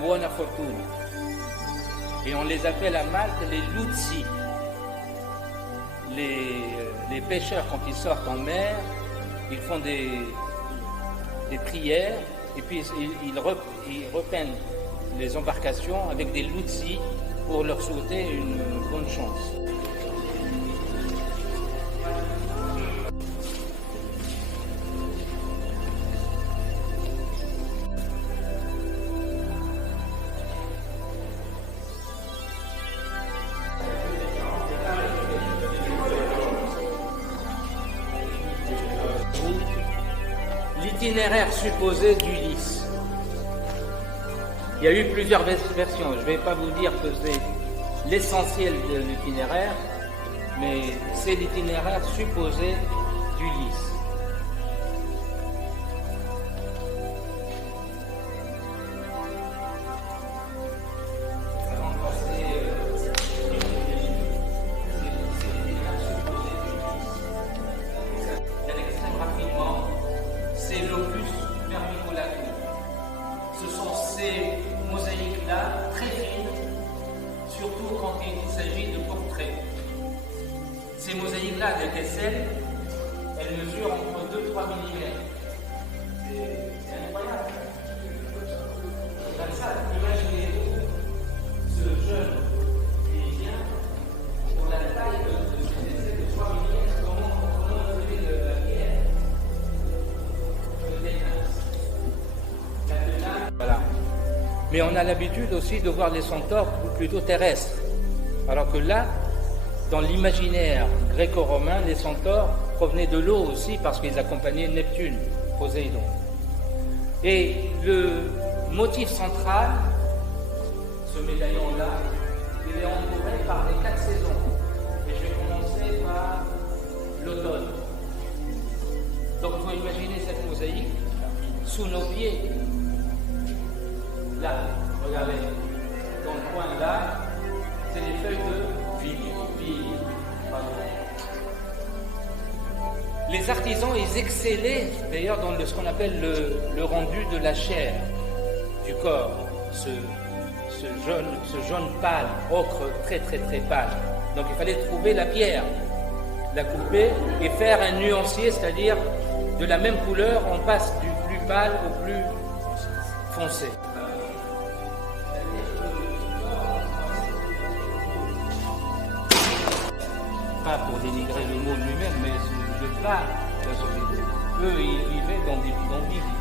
buona fortuna. Et on les appelle à Malte les Luzzi. Les pêcheurs, quand ils sortent en mer, ils font des prières et puis ils repeignent les embarcations avec des Luzzi pour leur souhaiter une bonne chance. L'itinéraire supposé d'Ulysse. Il y a eu plusieurs versions. Je ne vais pas vous dire que c'est l'essentiel de l'itinéraire, mais c'est l'itinéraire supposé d'Ulysse. C'est l'opus vermiculatum. Ce sont ces mosaïques-là, très fines, surtout quand il s'agit de portraits. Ces mosaïques-là de Kessel, elles mesurent entre 2-3 mm. C'est incroyable. Comme ça, imaginez-vous ce jeune Tunisien pour la taille de ces essais de 3 mm. Comment on fait de la pierre? Voilà. Mais on a l'habitude aussi de voir les centaures plutôt terrestres. Alors que là, dans l'imaginaire gréco-romain, les centaures provenaient de l'eau aussi parce qu'ils accompagnaient Neptune, Poséidon. Et le motif central, ce médaillon-là, il est entouré par les 4 saisons. Et je vais commencer par l'automne. Donc il faut imaginer cette mosaïque sous nos pieds. Là, regardez, dans le coin là, c'est les feuilles de vigne. Les artisans, ils excellaient d'ailleurs dans ce qu'on appelle le rendu de la chair du corps, ce jaune pâle, ocre très très très pâle. Donc il fallait trouver la pierre, la couper et faire un nuancier, c'est-à-dire de la même couleur, on passe du plus pâle au plus foncé. Pas pour dénigrer le mot lui-même, mais le pâle, eux ils vivaient dans des bidonvilles.